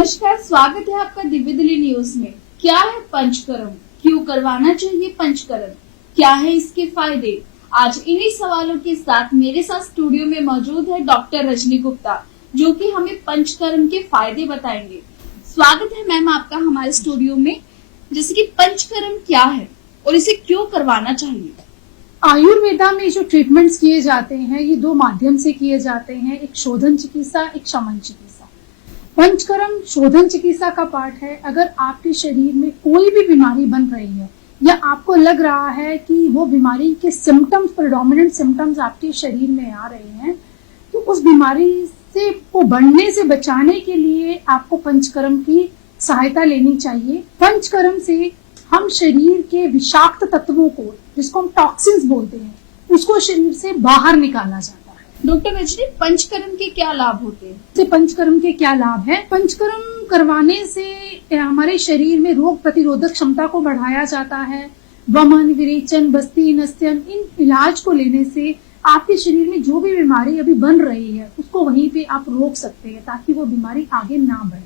नमस्कार, स्वागत है आपका दिव्य दिल्ली न्यूज में। क्या है पंचकर्म, क्यों करवाना चाहिए पंचकर्म, क्या है इसके फायदे? आज इन्हीं सवालों के साथ मेरे साथ स्टूडियो में मौजूद है डॉक्टर रजनी गुप्ता, जो कि हमें पंचकर्म के फायदे बताएंगे। स्वागत है मैम आपका हमारे स्टूडियो में। जैसे कि पंचकर्म क्या है और इसे क्यों करवाना चाहिए? आयुर्वेदा में जो ट्रीटमेंट्स किए जाते हैं ये दो माध्यम से किए जाते हैं, एक शोधन चिकित्सा, एक शमन चिकित्सा। पंचकर्म शोधन चिकित्सा का पार्ट है। अगर आपके शरीर में कोई भी बीमारी बन रही है या आपको लग रहा है कि वो बीमारी के सिम्टम्स, प्रेडोमिनेंट सिम्टम्स आपके शरीर में आ रहे हैं, तो उस बीमारी से को बढ़ने से बचाने के लिए आपको पंचकर्म की सहायता लेनी चाहिए। पंचकर्म से हम शरीर के विषाक्त तत्वों को, जिसको हम टॉक्सिन्स बोलते हैं, उसको शरीर से बाहर निकाला जाता है। डॉक्टर रजनी, पंचकर्म के क्या लाभ होते हैं? पंचकर्म के क्या लाभ है? पंचकर्म करवाने से हमारे शरीर में रोग प्रतिरोधक क्षमता को बढ़ाया जाता है। वमन, विरेचन, बस्ती, नस्यन, इन इलाज को लेने से आपके शरीर में जो भी बीमारी अभी बन रही है उसको वहीं पे आप रोक सकते हैं, ताकि वो बीमारी आगे ना बढ़े।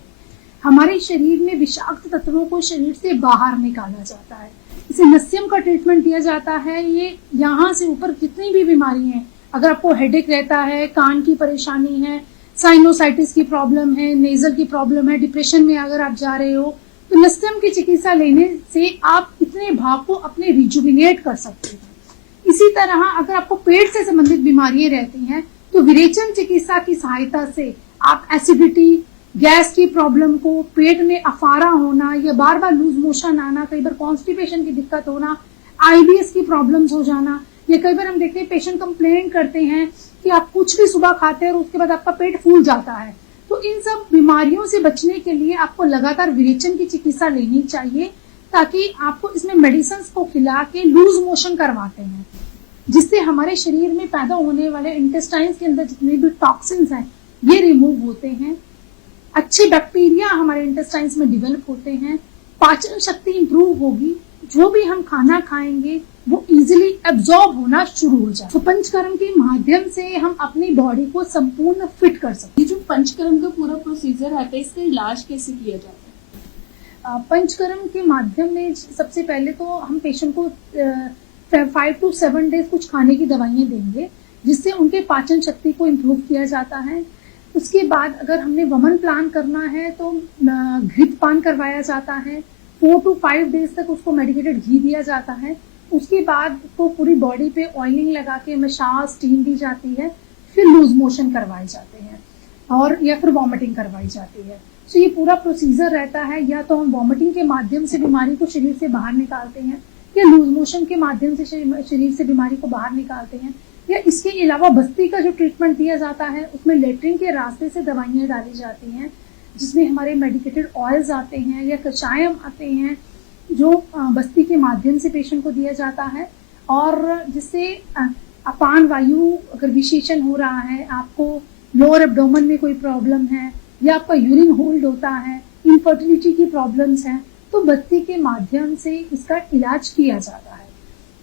हमारे शरीर में विषाक्त तत्वों को शरीर से बाहर निकाला जाता है। इसे नस्यम का ट्रीटमेंट दिया जाता है। ये यहाँ से ऊपर जितनी भी बीमारी है, अगर आपको हेडेक रहता है, कान की परेशानी है, साइनोसाइटिस की प्रॉब्लम है, नेजल की प्रॉब्लम है, डिप्रेशन में अगर आप जा रहे हो, तो नस्यम की चिकित्सा लेने से आप इतने भाग को अपने रिजुविनेट कर सकते हैं। इसी तरह अगर आपको पेट से संबंधित बीमारियां रहती हैं, तो विरेचन चिकित्सा की सहायता से आप एसिडिटी, गैस की प्रॉब्लम को, पेट में अफारा होना या बार बार लूज मोशन आना, कई बार कॉन्स्टिपेशन की दिक्कत होना, आईबीएस की प्रॉब्लम्स हो जाना, या कई बार हम देखते हैं पेशेंट कंप्लेन करते हैं कि आप कुछ भी सुबह खाते हैं और उसके बाद आपका पेट फूल जाता है। तो इन सब बीमारियों से बचने के लिए आपको लगातार विरेचन की चिकित्सा लेनी चाहिए, ताकि आपको इसमें मेडिसिन को खिला के लूज मोशन करवाते हैं, जिससे हमारे शरीर में पैदा होने वाले इंटेस्टाइन्स के अंदर जितने भी टॉक्सिन्स हैं ये रिमूव होते हैं। अच्छे बैक्टीरिया हमारे इंटेस्टाइन्स में डेवलप होते हैं, पाचन शक्ति इंप्रूव होगी, जो भी हम खाना खाएंगे वो इजीली एब्जॉर्ब होना शुरू हो जाए। तो पंचकर्म के माध्यम से हम अपनी बॉडी को संपूर्ण फिट कर सकते हैं। ये जो पंचकर्म का पूरा प्रोसीजर है, इसका इलाज कैसे किया जाता है? पंचकर्म के माध्यम में सबसे पहले तो हम पेशेंट को 5 to 7 डेज कुछ खाने की दवाइयां देंगे, जिससे उनके पाचन शक्ति को इम्प्रूव किया जाता है। उसके बाद अगर हमने वमन प्लान करना है तो घृत पान करवाया जाता है। 4 to 5 डेज तक उसको मेडिकेटेड घी दिया जाता है। उसके बाद उसको पूरी बॉडी पे ऑयलिंग लगा के मसाज, स्टीम दी जाती है। फिर लूज मोशन करवाए जाते हैं और या फिर वॉमिटिंग करवाई जाती है। तो ये पूरा प्रोसीजर रहता है। या तो हम वॉमिटिंग के माध्यम से बीमारी को शरीर से बाहर निकालते हैं, या लूज मोशन के माध्यम से शरीर से बीमारी को बाहर निकालते हैं, या इसके अलावा बस्ती का जो ट्रीटमेंट दिया जाता है उसमें लेटरिन के रास्ते से दवाइयाँ डाली जाती हैं, जिसमें हमारे मेडिकेटेड ऑयल्स आते हैं या कषायम आते हैं, जो बस्ती के माध्यम से पेशेंट को दिया जाता है। और जिससे अपान वायु अगर विशेषण हो रहा है, आपको लोअर एब्डोमेन में कोई प्रॉब्लम है, या आपका यूरिन होल्ड होता है, इनफर्टिलिटी की प्रॉब्लम्स हैं, तो बस्ती के माध्यम से इसका इलाज किया जाता है।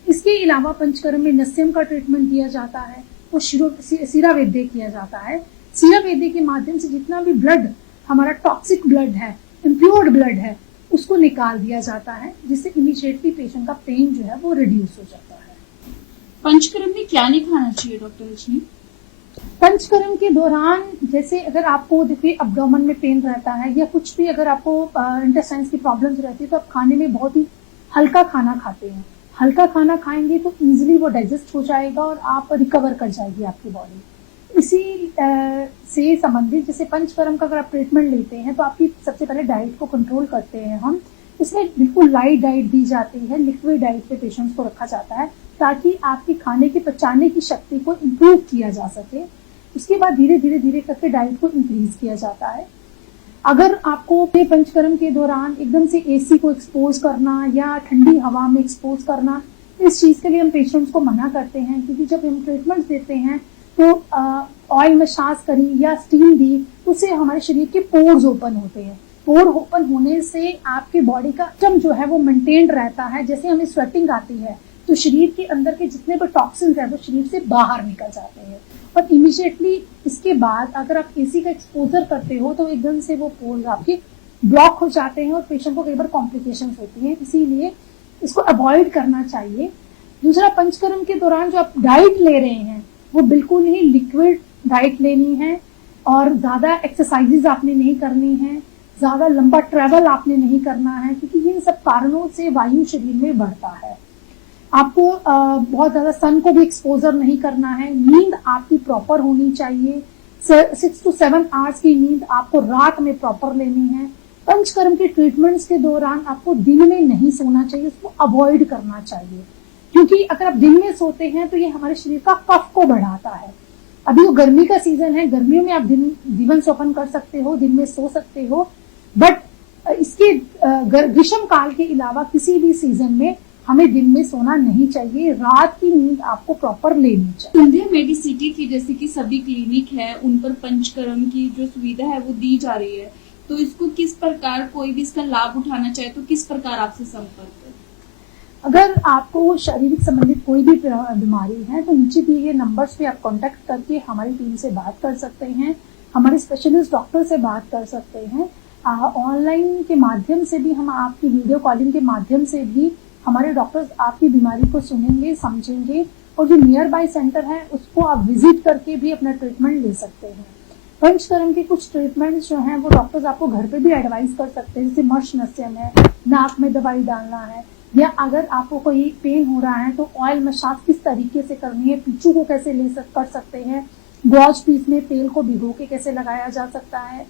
इसके अलावा पंचकर्म में नस्यम का ट्रीटमेंट दिया जाता है, वो सीरा वैद्य किया जाता है। सीरा वैद्य के माध्यम से जितना भी ब्लड हमारा टॉक्सिक ब्लड है, इम्प्योर्ड ब्लड है, उसको निकाल दिया जाता है, जिससे इमीडिएटली पेशेंट का पेन जो है वो रिड्यूस हो जाता है। पंचकर्म में क्या नहीं खाना चाहिए डॉक्टर रजनी? पंचकर्म के दौरान जैसे अगर आपको देखिए अब्डोमेन में पेन रहता है, या कुछ भी अगर आपको इंटेस्टाइन्स की प्रॉब्लम्स रहती है, तो आप खाने में बहुत ही हल्का खाना खाते हैं। हल्का खाना खाएंगे तो इजीली वो डाइजेस्ट हो जाएगा और आप रिकवर कर जाएगी आपकी बॉडी। इसी से संबंधित जैसे पंचकर्म का अगर आप ट्रीटमेंट लेते हैं तो आपकी सबसे पहले डाइट को कंट्रोल करते हैं हम। इसमें बिल्कुल लाइट डाइट दी जाती है, लिक्विड डाइट पे पेशेंट्स को रखा जाता है, ताकि आपकी खाने के पचाने की शक्ति को इम्प्रूव किया जा सके। उसके बाद धीरे धीरे धीरे करके डाइट को इंक्रीज किया जाता है। अगर आपको पंचकर्म के दौरान एकदम से एसी को एक्सपोज करना या ठंडी हवा में एक्सपोज करना, इस चीज के लिए हम पेशेंट्स को मना करते हैं, क्योंकि जब हम ट्रीटमेंट देते हैं तो ऑयल मसाज करी या स्टीम दी, तो उससे हमारे शरीर के पोर्स ओपन होते हैं। पोर ओपन होने से आपके बॉडी का सिस्टम जो है वो मेंटेन्ड रहता है। जैसे हमें स्वेटिंग आती है तो तो शरीर के अंदर के जितने भी टॉक्सिन्स हैं वो शरीर से बाहर निकल जाते हैं। और इमीडिएटली इसके बाद अगर आप एसी का एक्सपोजर करते हो तो एकदम से वो पोर्स आपके ब्लॉक हो जाते हैं और पेशेंट को कई बार कॉम्प्लिकेशंस होती हैं, इसीलिए इसको अवॉइड करना चाहिए। दूसरा, पंचकर्म के दौरान जो आप डाइट ले रहे हैं वो बिल्कुल ही लिक्विड डाइट लेनी है और ज्यादा एक्सरसाइजेज आपने नहीं करनी है, ज्यादा लंबा ट्रेवल आपने नहीं करना है, क्योंकि इन सब कारणों से वायु शरीर में बढ़ता है। आपको बहुत ज्यादा सन को भी एक्सपोजर नहीं करना है। नींद आपकी प्रॉपर होनी चाहिए, 6 to 7 आवर्स की नींद आपको रात में प्रॉपर लेनी है। पंचकर्म के ट्रीटमेंट्स के दौरान आपको दिन में नहीं सोना चाहिए, उसको अवॉइड करना चाहिए, क्योंकि अगर आप दिन में सोते हैं तो ये हमारे शरीर का कफ को बढ़ाता है। अभी वो गर्मी का सीजन है, गर्मियों में आप जीवन शोपन कर सकते हो, दिन में सो सकते हो, बट इसके ग्रीष्म काल के अलावा किसी भी सीजन में हमें दिन में सोना नहीं चाहिए, रात की नींद आपको प्रॉपर लेनी चाहिए। संध्या मेडिसिटी की जैसे कि सभी क्लिनिक है उन पर पंचकर्म की जो सुविधा है वो दी जा रही है, तो इसको किस प्रकार कोई भी इसका लाभ उठाना चाहे तो किस प्रकार आपसे संपर्क करें? अगर आपको शारीरिक संबंधित कोई भी बीमारी है तो नीचे दिए गए नंबर्स पे आप कांटेक्ट करके हमारी टीम से बात कर सकते हैं, हमारे स्पेशलिस्ट डॉक्टर से बात कर सकते हैं। ऑनलाइन के माध्यम से भी हम आपकी वीडियो कॉलिंग के माध्यम से भी हमारे डॉक्टर्स आपकी बीमारी को सुनेंगे, समझेंगे, और जो नियर बाय सेंटर है उसको आप विजिट करके भी अपना ट्रीटमेंट ले सकते हैं। पंचकर्म के कुछ ट्रीटमेंट्स जो हैं वो डॉक्टर्स आपको घर पे भी एडवाइस कर सकते हैं, जैसे मर्शनस्यम है, नाक में दवाई डालना है, या अगर आपको कोई पेन हो रहा है तो ऑयल मसाज किस तरीके से करनी है, पीछू को कैसे कर सकते हैं, गॉज पीस में तेल को भिगो के कैसे लगाया जा सकता है,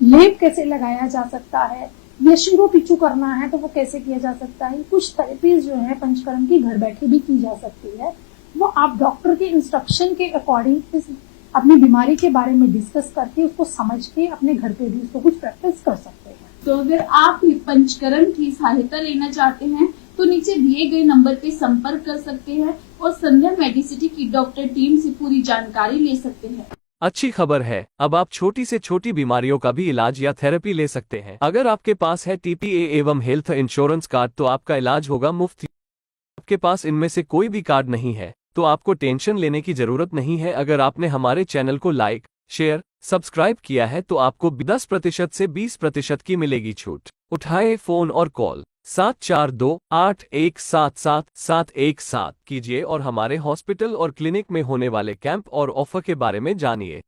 लेप कैसे लगाया जा सकता है, या शिरो पीछू करना है तो वो कैसे किया जा सकता है। कुछ थेरेपीज जो है पंचकर्म की घर बैठे भी की जा सकती है, वो आप डॉक्टर के इंस्ट्रक्शन के अकॉर्डिंग इस अपनी बीमारी के बारे में डिस्कस करके उसको समझ के अपने घर पे भी उसको कुछ प्रैक्टिस कर सकते हैं। तो अगर आप भी पंचकर्म की सहायता लेना चाहते हैं तो नीचे दिए गए नंबर पे संपर्क कर सकते हैं और संध्या मेडिसिटी की डॉक्टर टीम से पूरी जानकारी ले सकते हैं। अच्छी खबर है, अब आप छोटी से छोटी बीमारियों का भी इलाज या थेरेपी ले सकते हैं। अगर आपके पास है TPA एवं हेल्थ इंश्योरेंस कार्ड तो आपका इलाज होगा मुफ्त। आपके पास इनमें से कोई भी कार्ड नहीं है तो आपको टेंशन लेने की जरूरत नहीं है। अगर आपने हमारे चैनल को लाइक, शेयर, सब्सक्राइब किया है तो आपको 10% से 20% की मिलेगी छूट। उठाए फोन और कॉल 7428177717 कीजिए और हमारे हॉस्पिटल और क्लिनिक में होने वाले कैंप और ऑफर के बारे में जानिए।